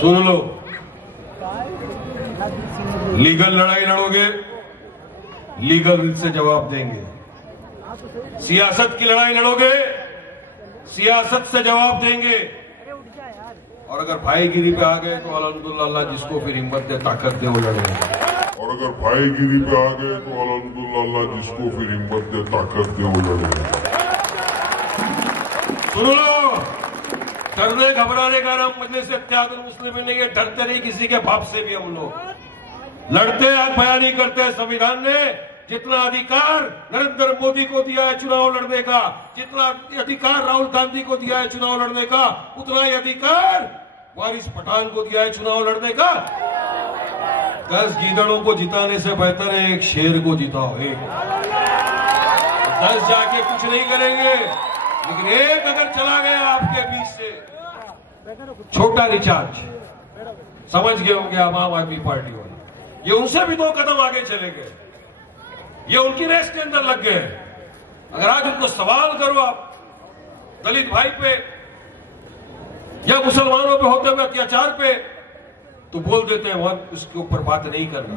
सुन लो, legal लड़ाई लड़ोगे, legal से जवाब देंगे। सियासत की लड़ाई लड़ोगे, सियासत से जवाब देंगे। और अगर भाईगिरी पे आ गए तो अल्हम्दुलिल्लाह, जिसको फिर हिम्मत दे, ताकत दे, वो लड़ेगा। और अगर भाईगिरी पे आ गए तो अल्हम्दुलिल्लाह, जिसको फिर हिम्मत दे, ताकत दे, वो लड़ेगा। सुन लो, डरने घबराने का नाम मजलिस इत्तेहादुल मुस्लिमीन नहीं है। डरते नहीं किसी के बाप से भी हम लोग। लड़ते हैं, बयानी करते हैं। संविधान ने जितना अधिकार नरेंद्र मोदी को दिया है चुनाव लड़ने का, जितना अधिकार राहुल गांधी को दिया है चुनाव लड़ने का, उतना ही अधिकार वारिस पठान को दिया है चुनाव लड़ने का। 10 गीदड़ों को जिताने से बेहतर है एक शेर को जिताओ। 10 जाके कुछ नहीं करेंगे, लेकिन एक अगर चला गया आपके बीच से, छोटा रिचार्ज, समझ गए होंगे आम आदमी पार्टी वाले, ये उनसे भी 2 कदम आगे चले गए। ये उनकी रेस के अंदर लग गए हैं। अगर आज उनको सवाल करो आप दलित भाई पे या मुसलमानों पे होते हुए अत्याचार पे, तो बोल देते हैं वहां उसके ऊपर बात नहीं करना।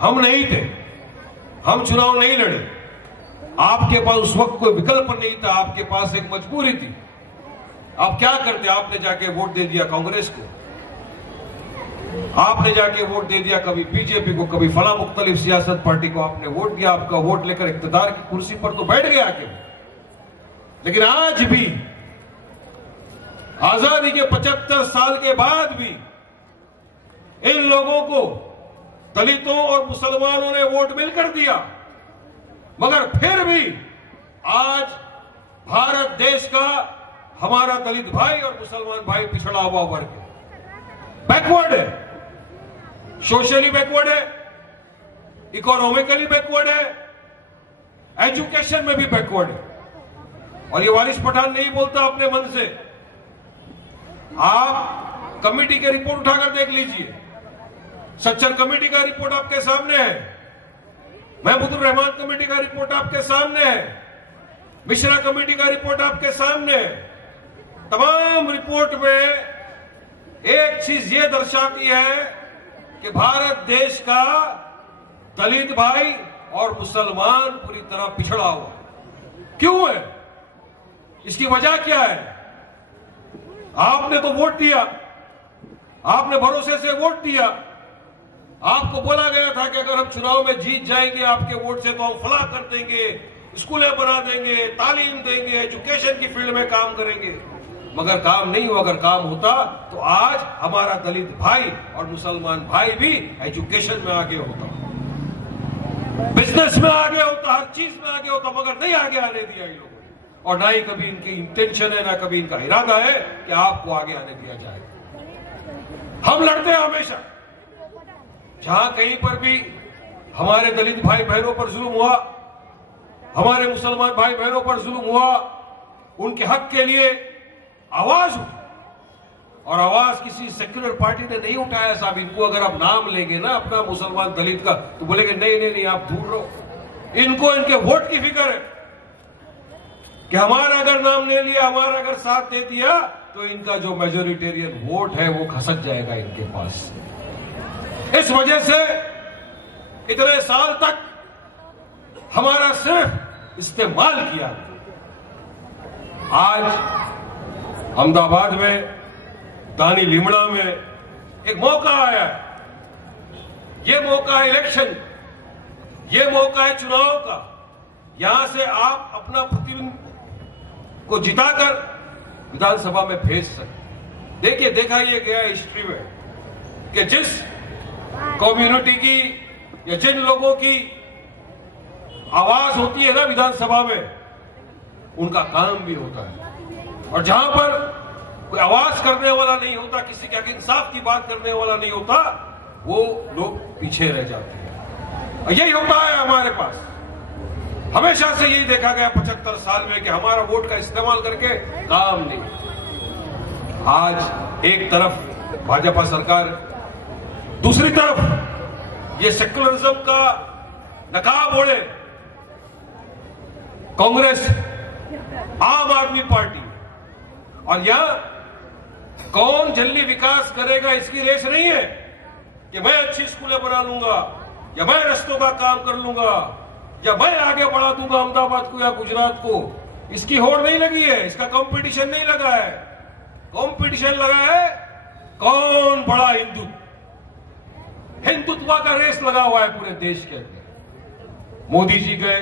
हम नहीं थे, हम चुनाव नहीं लड़े। आपके पास उस वक्त कोई विकल्प नहीं था, आपके पास एक मजबूरी थी। आप क्या करते? आपने जाके वोट दे दिया कांग्रेस को, आपने जाके वोट दे दिया कभी बीजेपी को, कभी फला मुख्तलिफ सियासत पार्टी को आपने वोट दिया। आपका वोट लेकर इख्तिदार की कुर्सी पर तो बैठ गया आके। लेकिन आज भी आजादी के 75 साल के बाद भी इन लोगों को, दलितों और मुसलमानों ने वोट मिलकर दिया, मगर फिर भी आज भारत देश का हमारा दलित भाई और मुसलमान भाई पिछड़ा हुआ वर्ग है, बैकवर्ड है, सोशली बैकवर्ड है, इकोनॉमिकली बैकवर्ड है, एजुकेशन में भी बैकवर्ड है। और ये वारिस पठान नहीं बोलता अपने मन से। आप कमेटी की रिपोर्ट उठाकर देख लीजिए। सच्चर कमेटी का रिपोर्ट आपके सामने है, महमूदुर रहमान कमेटी का रिपोर्ट आपके सामने है, मिश्रा कमेटी का रिपोर्ट आपके सामने है। तमाम रिपोर्ट में एक चीज ये दर्शाती है कि भारत देश का दलित भाई और मुसलमान पूरी तरह पिछड़ा हुआ। क्यों है? इसकी वजह क्या है? आपने तो वोट दिया, आपने भरोसे से वोट दिया। आपको बोला गया था कि अगर हम चुनाव में जीत जाएंगे आपके वोट से तो हम फलाह कर देंगे, स्कूलें बना देंगे, तालीम देंगे, एजुकेशन की फील्ड में काम करेंगे। मगर काम नहीं हुआ। अगर काम होता तो आज हमारा दलित भाई और मुसलमान भाई भी एजुकेशन में आगे होता, बिजनेस में आगे होता, हर चीज में आगे होता, मगर नहीं आगे आने दिया इन लोगों ने। और ना ही कभी इनकी इंटेंशन है, ना कभी इनका इरादा है कि आपको आगे आने दिया जाएगा। हम लड़ते हैं हमेशा। जहां कहीं पर भी हमारे दलित भाई बहनों पर जुल्म हुआ, हमारे मुसलमान भाई बहनों पर जुल्म हुआ, उनके हक के लिए आवाज उठी। और आवाज किसी सेक्युलर पार्टी ने नहीं उठाया साहब। इनको अगर आप नाम लेंगे ना अपना मुसलमान दलित का, तो बोलेंगे नहीं नहीं नहीं, आप दूर रहो। इनको इनके वोट की फिक्र है कि हमारा अगर नाम ले लिया, हमारा अगर साथ दे दिया, तो इनका जो मेजोरिटेरियन वोट है वो खसक जाएगा इनके पास। इस वजह से इतने साल तक हमारा सिर्फ इस्तेमाल किया। आज अहमदाबाद में, दानी लिमड़ा में एक मौका आया है। ये मौका है इलेक्शन, ये मौका है चुनाव का। यहां से आप अपना प्रतिनिधि को जिताकर विधानसभा में भेज सकते। देखिए, देखा ये गया हिस्ट्री में कि जिस कम्युनिटी की या जिन लोगों की आवाज होती है ना विधानसभा में, उनका काम भी होता है। और जहां पर कोई आवाज करने वाला नहीं होता, किसी के हक इंसाफ की बात करने वाला नहीं होता, वो लोग पीछे रह जाते हैं। और यही होता है हमारे पास। हमेशा से यही देखा गया 75 साल में कि हमारा वोट का इस्तेमाल करके काम नहीं। आज एक तरफ भाजपा सरकार, दूसरी तरफ ये सेक्युलरिज्म का नकाब ओढ़े कांग्रेस, आम आदमी पार्टी। और यहां कौन जल्दी विकास करेगा इसकी रेस नहीं है कि मैं अच्छी स्कूलें बना लूंगा या मैं रस्तों का काम कर लूंगा या मैं आगे बढ़ा दूंगा अहमदाबाद को या गुजरात को। इसकी होड़ नहीं लगी है, इसका कंपटीशन नहीं लगा है। कंपटीशन लगा है कौन बड़ा हिंदुत्व का रेस लगा हुआ है पूरे देश के अंदर। मोदी जी गए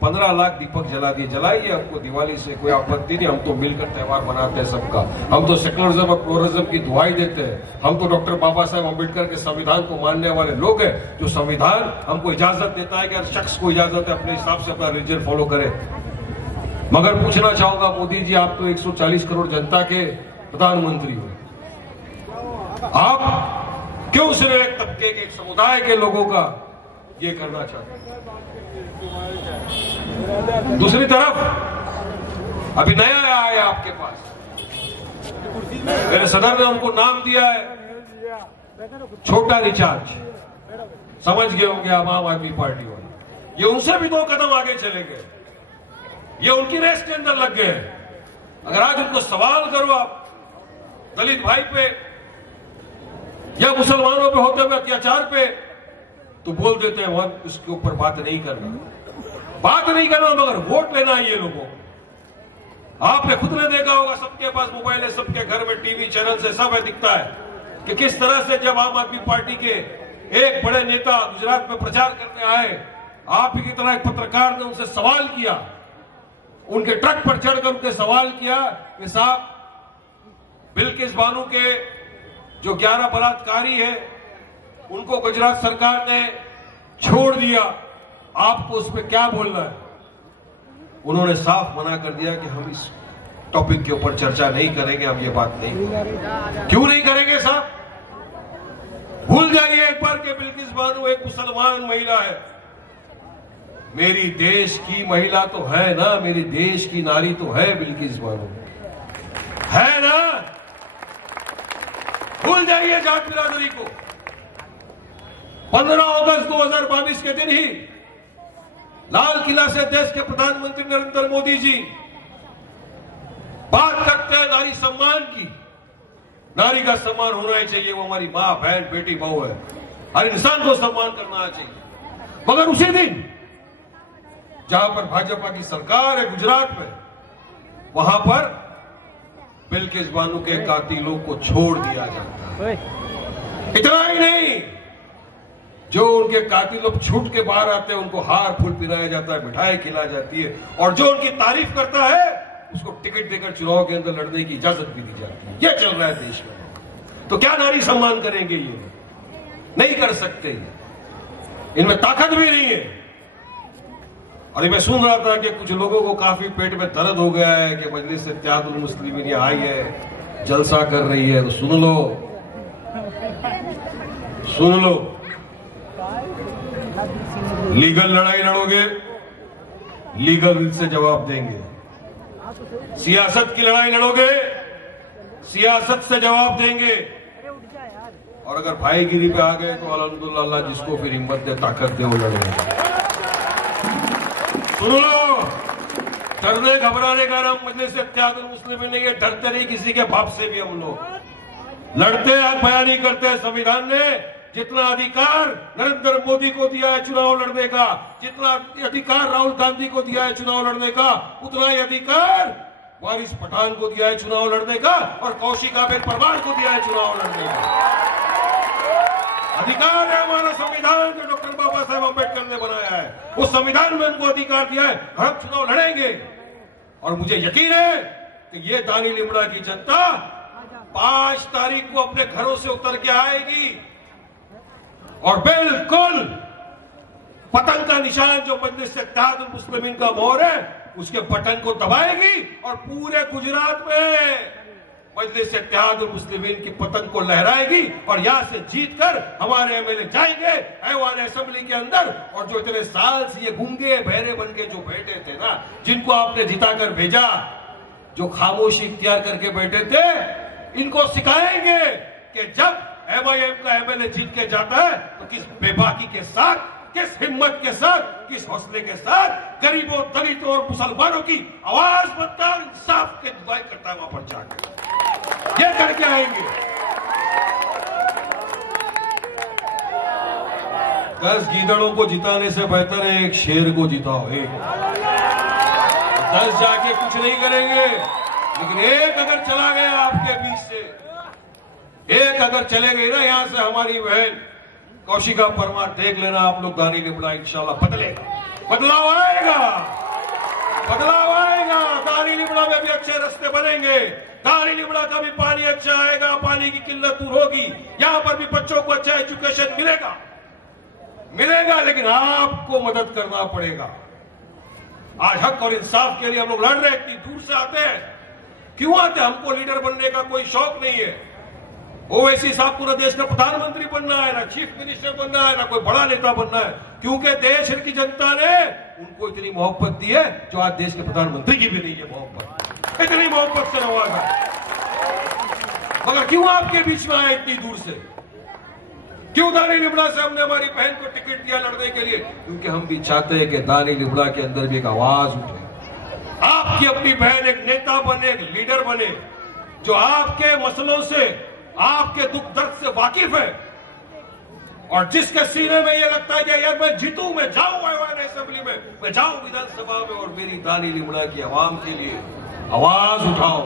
15 लाख दीपक जला दिए, जलाइए, हमको दिवाली से कोई आपत्ति नहीं, हम तो मिलकर त्योहार मनाते हैं सबका। हम तो सेक्युलरिज्म और प्लुरलिज्म की दुहाई देते हैं। हम तो डॉक्टर बाबा साहेब अम्बेडकर के संविधान को मानने वाले लोग हैं, जो संविधान हमको इजाजत देता है कि हर शख्स को इजाजत है अपने हिसाब से अपना रिलीजन फॉलो करे। मगर पूछना चाहूंगा मोदी जी, आप तो 140 करोड़ जनता के प्रधानमंत्री हो, आप क्यों सिर्फ एक तबके के, एक समुदाय के लोगों का ये करना चाहते हैं? दूसरी तरफ अभी नया आया है आपके पास, मेरे सदर ने उनको नाम दिया है छोटा रिचार्ज। समझ गए होंगे आप आम आदमी पार्टी वाले, ये उनसे भी 2 कदम आगे चले गए, ये उनकी रेस के अंदर लग गए। अगर आज उनको सवाल करो आप दलित भाई पे या मुसलमानों पे होते हुए अत्याचार पे, तो बोल देते हैं वहां इसके ऊपर बात नहीं करना, मगर वोट लेना है ये लोगों। आपने खुद ने देखा होगा, सबके पास मोबाइल है, सबके घर में टीवी चैनल से सब है, दिखता है कि किस तरह से जब आम आदमी पार्टी के एक बड़े नेता गुजरात में प्रचार करने आए, आप ही की तरह एक पत्रकार ने उनसे सवाल किया, उनके ट्रक पर चढ़कर उनसे सवाल किया कि साहब बिल्किस बानो के जो 11 बलात्कारी है उनको गुजरात सरकार ने छोड़ दिया, आपको उस पर क्या बोलना है? उन्होंने साफ मना कर दिया कि हम इस टॉपिक के ऊपर चर्चा नहीं करेंगे, हम ये बात नहीं। क्यों नहीं करेंगे साहब? भूल जाइए एक बार कि बिल्किस बानो एक मुसलमान महिला है। मेरी देश की महिला तो है ना, मेरी देश की नारी तो है बिल्किस बानो, है ना? भूल जाइए जाट बिरादरी को। 15 अगस्त 2022 के दिन ही लाल किला से देश के प्रधानमंत्री नरेंद्र मोदी जी बात करते हैं नारी सम्मान की। नारी का सम्मान होना चाहिए, वो हमारी मां, बहन, बेटी, बहू है, हर इंसान को सम्मान करना चाहिए। मगर उसी दिन जहां पर भाजपा की सरकार है गुजरात में, वहां पर बिल्किस बानो के कातिलों को छोड़ दिया जाता है। इतना ही नहीं, जो उनके कातिल लोग छूट के बाहर आते हैं उनको हार फूल पिलाया जाता है, मिठाई खिलाई जाती है, और जो उनकी तारीफ करता है उसको टिकट देकर चुनाव के अंदर लड़ने की इजाजत भी दी जाती है। ये चल रहा है देश में। तो क्या नारी सम्मान करेंगे? ये नहीं कर सकते, इनमें ताकत भी नहीं है। और मैं सुन रहा था कि कुछ लोगों को काफी पेट में दर्द हो गया है कि मजलिस इत्तेहादुल मुस्लिमीन आई है, जलसा कर रही है, तो सुन लो, लीगल लड़ाई लड़ोगे, लीगल से जवाब देंगे। सियासत की लड़ाई लड़ोगे, सियासत से जवाब देंगे। और अगर भाईगिरी पे आ गए तो अल्हम्दुलिल्लाह, अल्लाह जिसको फिर हिम्मत दे, ताकत दे, वो लड़ेगा। सुन लो, डरने घबराने का नाम मजलिस इत्तेहादुल मुस्लिमीन नहीं है। डरते नहीं किसी के बाप से भी, हम लोग लड़ते हैं, बयानी करते हैं। संविधान ने जितना अधिकार नरेंद्र मोदी को दिया है चुनाव लड़ने का, जितना अधिकार राहुल गांधी को दिया है चुनाव लड़ने का, उतना ही अधिकार वारिस पठान को दिया है चुनाव लड़ने का, और कौशिकाबेन परमार को दिया है चुनाव लड़ने का। अधिकार है हमारा संविधान जो डॉक्टर बाबा साहेब अम्बेडकर ने बनाया है, उस संविधान में उनको अधिकार दिया है, हम चुनाव लड़ेंगे। और मुझे यकीन है कि ये दानी लिमड़ा की जनता 5 तारीख को अपने घरों से उतर के आएगी और बिल्कुल पतंग का निशान जो मजलिस इत्तेहादुल मुस्लिमीन का मोहर है उसके बटन को दबाएगी और पूरे गुजरात में मजलिस इत्तेहादुल मुस्लिमीन की पतंग को लहराएगी। और यहां से जीतकर हमारे एमएलए जाएंगे ऐवान असेंबली के अंदर, और जो इतने साल से ये गूंगे बहरे बन के जो बैठे थे ना, जिनको आपने जिताकर भेजा, जो खामोशी इख्तियार करके बैठे थे, इनको सिखाएंगे कि जब एमआईएम का एमएलए जीत के जाता है तो किस बेबाकी के साथ, किस हिम्मत के साथ, किस हौसले के साथ गरीबों, दलितों और मुसलमानों की आवाज बनता है, इंसाफ के दुआई करता है वहां पर जाकर। ये करके आएंगे। 10 गीदड़ों को जिताने से बेहतर है एक शेर को जिताओ। एक 10 जाके कुछ नहीं करेंगे, लेकिन एक अगर चला गया आपके बीच से, एक अगर चले गए ना यहां से, हमारी बहन कौशिका परमार, देख लेना आप लोग दानी लिबड़ा इंशाल्लाह बदलेगा, बदलाव आएगा, बदलाव आएगा। दानी लिबड़ा में भी अच्छे रास्ते बनेंगे, दानी लिबड़ा का भी पानी अच्छा आएगा, पानी की किल्लत दूर होगी, यहां पर भी बच्चों को अच्छा एजुकेशन मिलेगा, लेकिन आपको मदद करना पड़ेगा। आज हक और इंसाफ के लिए हम लोग लड़ रहे हैं, इतनी दूर से आते हैं। क्यों आते? हमको लीडर बनने का कोई शौक नहीं है। ओवैसी साहब पूरा देश का प्रधानमंत्री बनना है, ना चीफ मिनिस्टर बनना है, ना कोई बड़ा नेता बनना है, क्योंकि देश की जनता ने उनको इतनी मोहब्बत दी है जो आज देश के प्रधानमंत्री की भी नहीं है मोहब्बत, इतनी मोहब्बत से नवाजा। मगर क्यों आपके बीच में आए इतनी दूर से? क्यों दानी लिबड़ा से हमने हमारी बहन को टिकट दिया लड़ने के लिए? क्योंकि हम भी चाहते हैं कि दानी लिबड़ा के अंदर भी एक आवाज उठे, आपकी अपनी बहन एक नेता बने, एक लीडर बने, जो आपके मसलों से, आपके दुख दर्द से वाकिफ है, और जिसके सीने में यह लगता है कि यार मैं जीतूं, मैं जाऊं ऐवान असेंबली में, मैं जाऊं विधानसभा में और मेरी दानी लिबड़ा की आवाम के लिए आवाज उठाओ,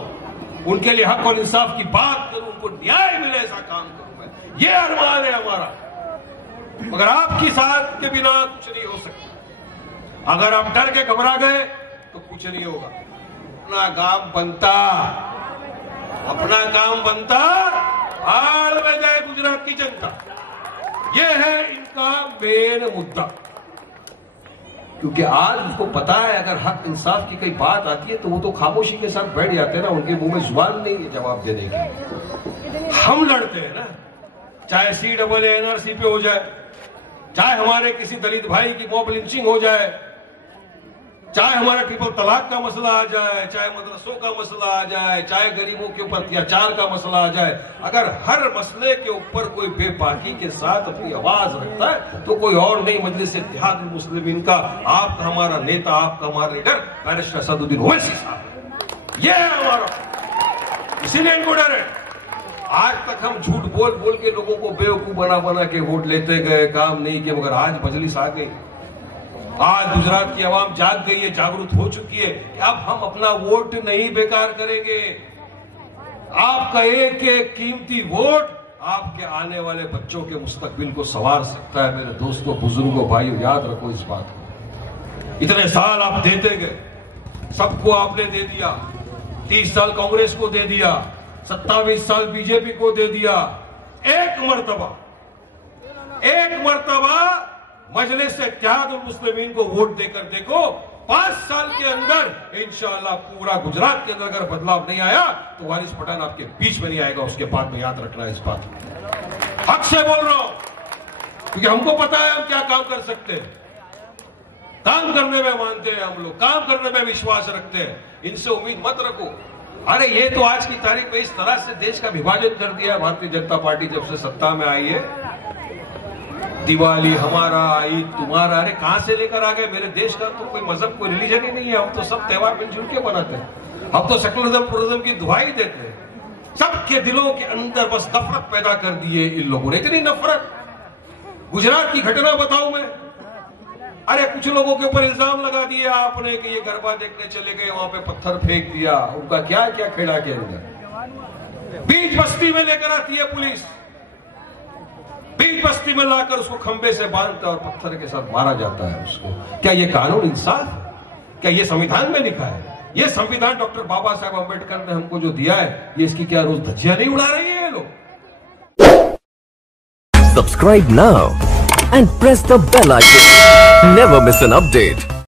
उनके लिए हक और इंसाफ की बात करूं, उनको न्याय मिले, ऐसा काम करूं मैं। ये अरमान है हमारा। मगर आपकी साथ के बिना कुछ नहीं हो सकता। अगर आप डर के घबरा गए तो कुछ नहीं होगा। अपना काम बनता, अपना काम बनता, हाल में जाए गुजरात की जनता। यह है इनका मेन मुद्दा। क्योंकि आज उसको पता है अगर हक इंसाफ की कोई बात आती है तो वो तो खामोशी के साथ बैठ जाते हैं ना, उनके मुंह में जुबान नहीं है जवाब देने की। हम लड़ते हैं ना, चाहे CAA NRC पे हो जाए, चाहे हमारे किसी दलित भाई की मॉब लिंचिंग हो जाए, चाहे हमारा ट्रिपल तलाक का मसला आ जाए, चाहे मदरसों का मसला आ जाए, चाहे गरीबों के ऊपर अत्याचार का मसला आ जाए, अगर हर मसले के ऊपर कोई बेबाकी के साथ अपनी आवाज रखता है तो कोई और नहीं, मजलिस इत्तेहादुल मुस्लिमीन का आपका हमारा नेता, आपका हमारा लीडर बैरिस्टर असदुद्दीन ओवैसी साहब, ये है हमारा। इसीलिए इनको डर है। आज तक हम झूठ बोल बोल के लोगों को बेवकूफ बना बना के वोट लेते गए, काम नहीं किया, मगर आज मजलिस आ गई, आज गुजरात की आवाम जाग गई है, जागरूक हो चुकी है कि अब हम अपना वोट नहीं बेकार करेंगे। आपका एक एक कीमती वोट आपके आने वाले बच्चों के मुस्तकबिल को संवार सकता है। मेरे दोस्तों, बुजुर्गों, भाइयों, याद रखो इस बात को। इतने साल आप देते गए, सबको आपने दे दिया, 30 साल कांग्रेस को दे दिया, 27 साल बीजेपी को दे दिया। एक मर्तबा मजलिस इत्तेहादुल मुस्लिमीन को वोट देकर देखो, 5 साल के अंदर इंशाअल्लाह पूरा गुजरात के अंदर अगर बदलाव नहीं आया तो वारिस पठान आपके बीच में नहीं आएगा। उसके बाद में याद रखना है इस बात को। हक से बोल रहा हूं, क्योंकि हमको पता है हम क्या काम कर सकते हैं। काम करने में मानते हैं हम लोग, काम करने में विश्वास रखते हैं। इनसे उम्मीद मत रखो। अरे ये तो आज की तारीख में इस तरह से देश का विभाजन कर दिया है भारतीय जनता पार्टी जब से सत्ता में आई है। दिवाली हमारा, ईद तुम्हारा, अरे कहां से लेकर आ गए? मेरे देश का तो कोई मजहब, कोई रिलीजन ही नहीं है। हम तो सब त्योहार मिलजुल के मनाते हैं। हम तो सेकुलरिज्म प्लुरलिज्म की दुहाई देते हैं। सबके दिलों के अंदर बस नफरत पैदा कर दी है इन लोगों ने, इतनी नफरत। गुजरात की घटना बताऊं मैं, अरे कुछ लोगों के ऊपर इल्जाम लगा दिए आपने कि ये गरबा देखने चले गए, वहां पे पत्थर फेंक दिया। उनका क्या क्या खेड़ा के अंदर बीच बस्ती में लेकर आती है पुलिस, बीच बस्ती में लाकर उसको खंबे से बांधता और पत्थर के साथ मारा जाता है उसको। क्या ये कानून इंसाफ? क्या ये संविधान में लिखा है? ये संविधान डॉक्टर बाबा साहब अम्बेडकर ने हमको जो दिया है, ये इसकी क्या रोज धज्जियां नहीं उड़ा रही है ये लोग? Subscribe now and press the bell icon. Never miss an update.